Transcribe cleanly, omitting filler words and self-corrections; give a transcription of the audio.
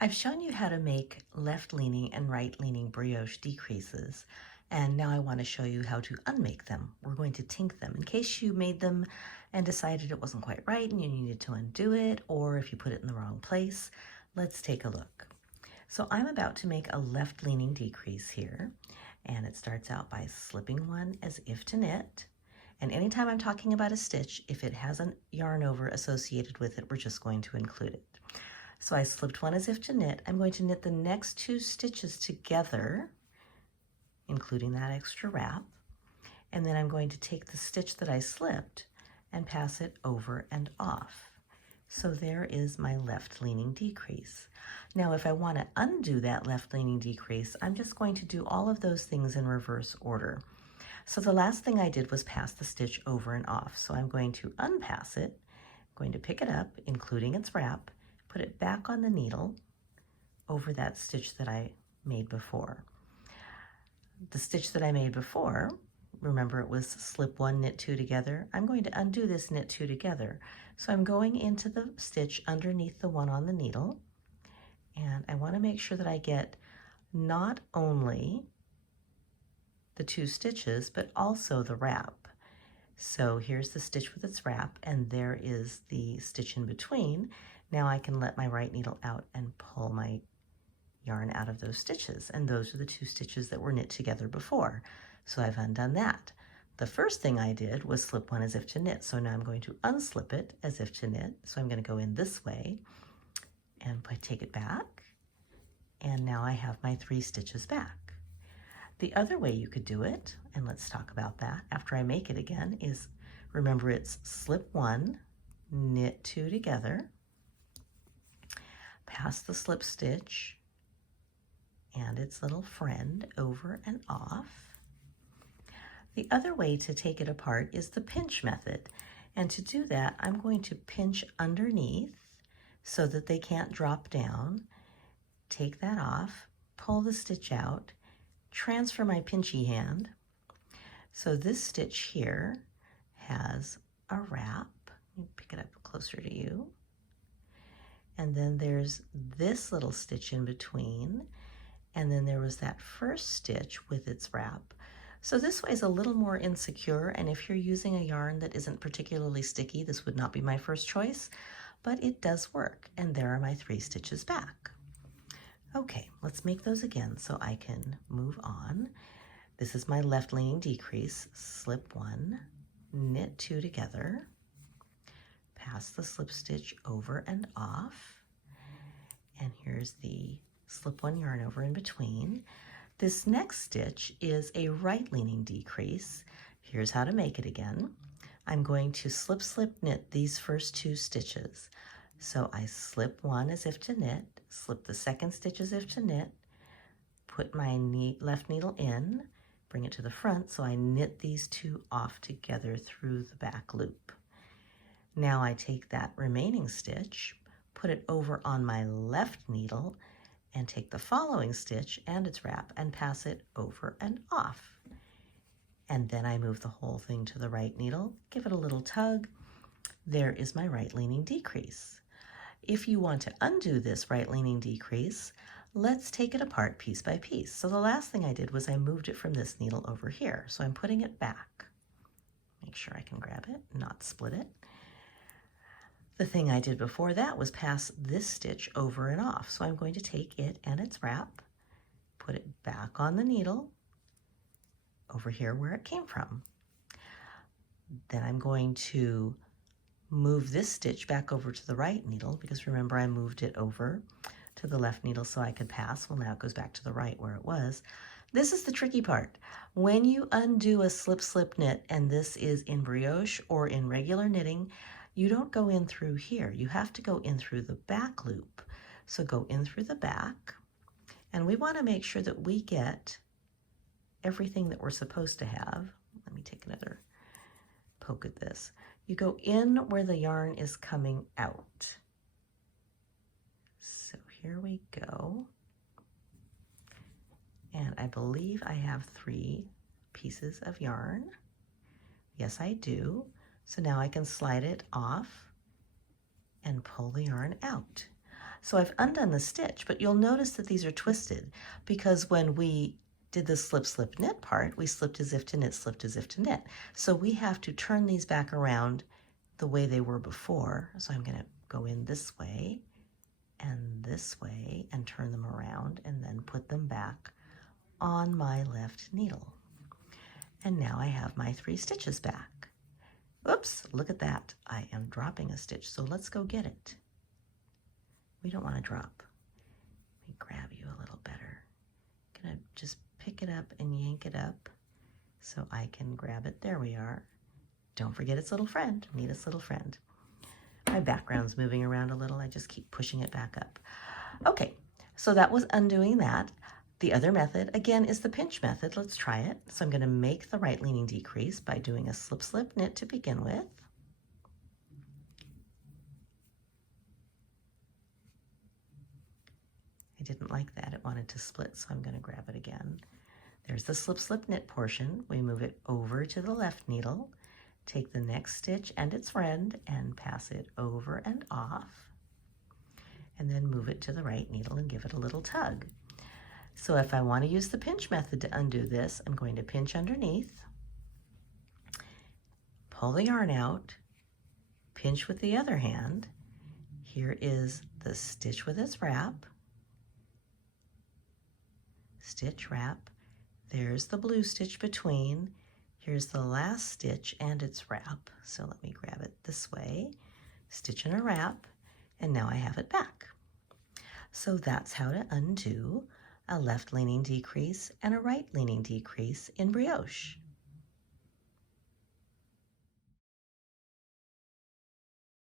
I've shown you how to make left-leaning and right-leaning brioche decreases, and now I want to show you how to unmake them. We're going to tink them in case you made them and decided it wasn't quite right and you needed to undo it, or if you put it in the wrong place. Let's take a look. So I'm about to make a left-leaning decrease here, and it starts out by slipping one as if to knit. And anytime I'm talking about a stitch, if it has a yarn over associated with it, we're just going to include it. So I slipped one as if to knit. I'm going to knit the next 2 stitches together, including that extra wrap, and then I'm going to take the stitch that I slipped and pass it over and off. So there is my left-leaning decrease. Now if I want to undo that left-leaning decrease, I'm just going to do all of those things in reverse order. So the last thing I did was pass the stitch over and off. So I'm going to unpass it, I'm going to pick it up, including its wrap, put it back on the needle over that stitch that I made before. The stitch that I made before, remember it was slip 1, knit 2 together. I'm going to undo this knit 2 together. So I'm going into the stitch underneath the one on the needle, and I want to make sure that I get not only the 2 stitches, but also the wrap. So here's the stitch with its wrap, and there is the stitch in between. Now I can let my right needle out and pull my yarn out of those stitches, and those are the 2 stitches that were knit together before. So I've undone that. The first thing I did was slip one as if to knit, so now I'm going to unslip it as if to knit. So I'm going to go in this way and take it back, and now I have my 3 stitches back. The other way you could do it, and let's talk about that after I make it again, is remember it's slip 1, knit 2 together, pass the slip stitch and its little friend over and off. The other way to take it apart is the pinch method, and to do that I'm going to pinch underneath so that they can't drop down, take that off, pull the stitch out, transfer my pinchy hand. So this stitch here has a wrap. Let me pick it up closer to you. And then there's this little stitch in between, and then there was that first stitch with its wrap. So this way is a little more insecure, and if you're using a yarn that isn't particularly sticky, this would not be my first choice, but it does work, and there are my 3 stitches back. Okay, let's make those again so I can move on. This is my left-leaning decrease. Slip 1, knit 2 together, pass the slip stitch over and off, and here's the slip 1 yarn over in between. This next stitch is a right-leaning decrease. Here's how to make it again. I'm going to slip, slip, knit these first 2 stitches. So I slip 1 as if to knit, slip the second stitch as if to knit, put my left needle in, bring it to the front, so I knit these 2 off together through the back loop. Now I take that remaining stitch, put it over on my left needle, and take the following stitch and its wrap and pass it over and off. And then I move the whole thing to the right needle, give it a little tug. There is my right-leaning decrease. If you want to undo this right-leaning decrease, let's take it apart piece by piece. So the last thing I did was I moved it from this needle over here. So I'm putting it back. Make sure I can grab it, not split it. The thing I did before that was pass this stitch over and off. So I'm going to take it and its wrap, put it back on the needle over here where it came from. Then I'm going to move this stitch back over to the right needle, because remember I moved it over to the left needle so I could pass. Well, now it goes back to the right where it was. This is the tricky part. When you undo a slip slip knit, and this is in brioche or in regular knitting, you don't go in through here. You have to go in through the back loop. So go in through the back, and we want to make sure that we get everything that we're supposed to have. Let me take another poke at this. You go in where the yarn is coming out. So here we go. And I believe I have 3 pieces of yarn. Yes, I do. So now I can slide it off and pull the yarn out. So I've undone the stitch, but you'll notice that these are twisted because when we did the slip, slip, knit part, we slipped as if to knit, slipped as if to knit. So we have to turn these back around the way they were before. So I'm going to go in this way and turn them around and then put them back on my left needle. And now I have my 3 stitches back. Oops, look at that. I am dropping a stitch, so let's go get it. We don't want to drop. Let me grab you a little better. I'm gonna just pick it up and yank it up so I can grab it. There we are. Don't forget its little friend, Nita's little friend. My background's moving around a little. I just keep pushing it back up. Okay, so that was undoing that. The other method, again, is the pinch method. Let's try it. So I'm going to make the right leaning decrease by doing a slip, slip, knit to begin with. I didn't like that. It wanted to split, so I'm going to grab it again. There's the slip, slip, knit portion. We move it over to the left needle, take the next stitch and its friend and pass it over and off, and then move it to the right needle and give it a little tug. So if I want to use the pinch method to undo this, I'm going to pinch underneath, pull the yarn out, pinch with the other hand. Here is the stitch with its wrap, stitch, wrap. There's the blue stitch between. Here's the last stitch and its wrap. So let me grab it this way, stitch and a wrap, and now I have it back. So that's how to undo a left leaning decrease and a right leaning decrease in brioche.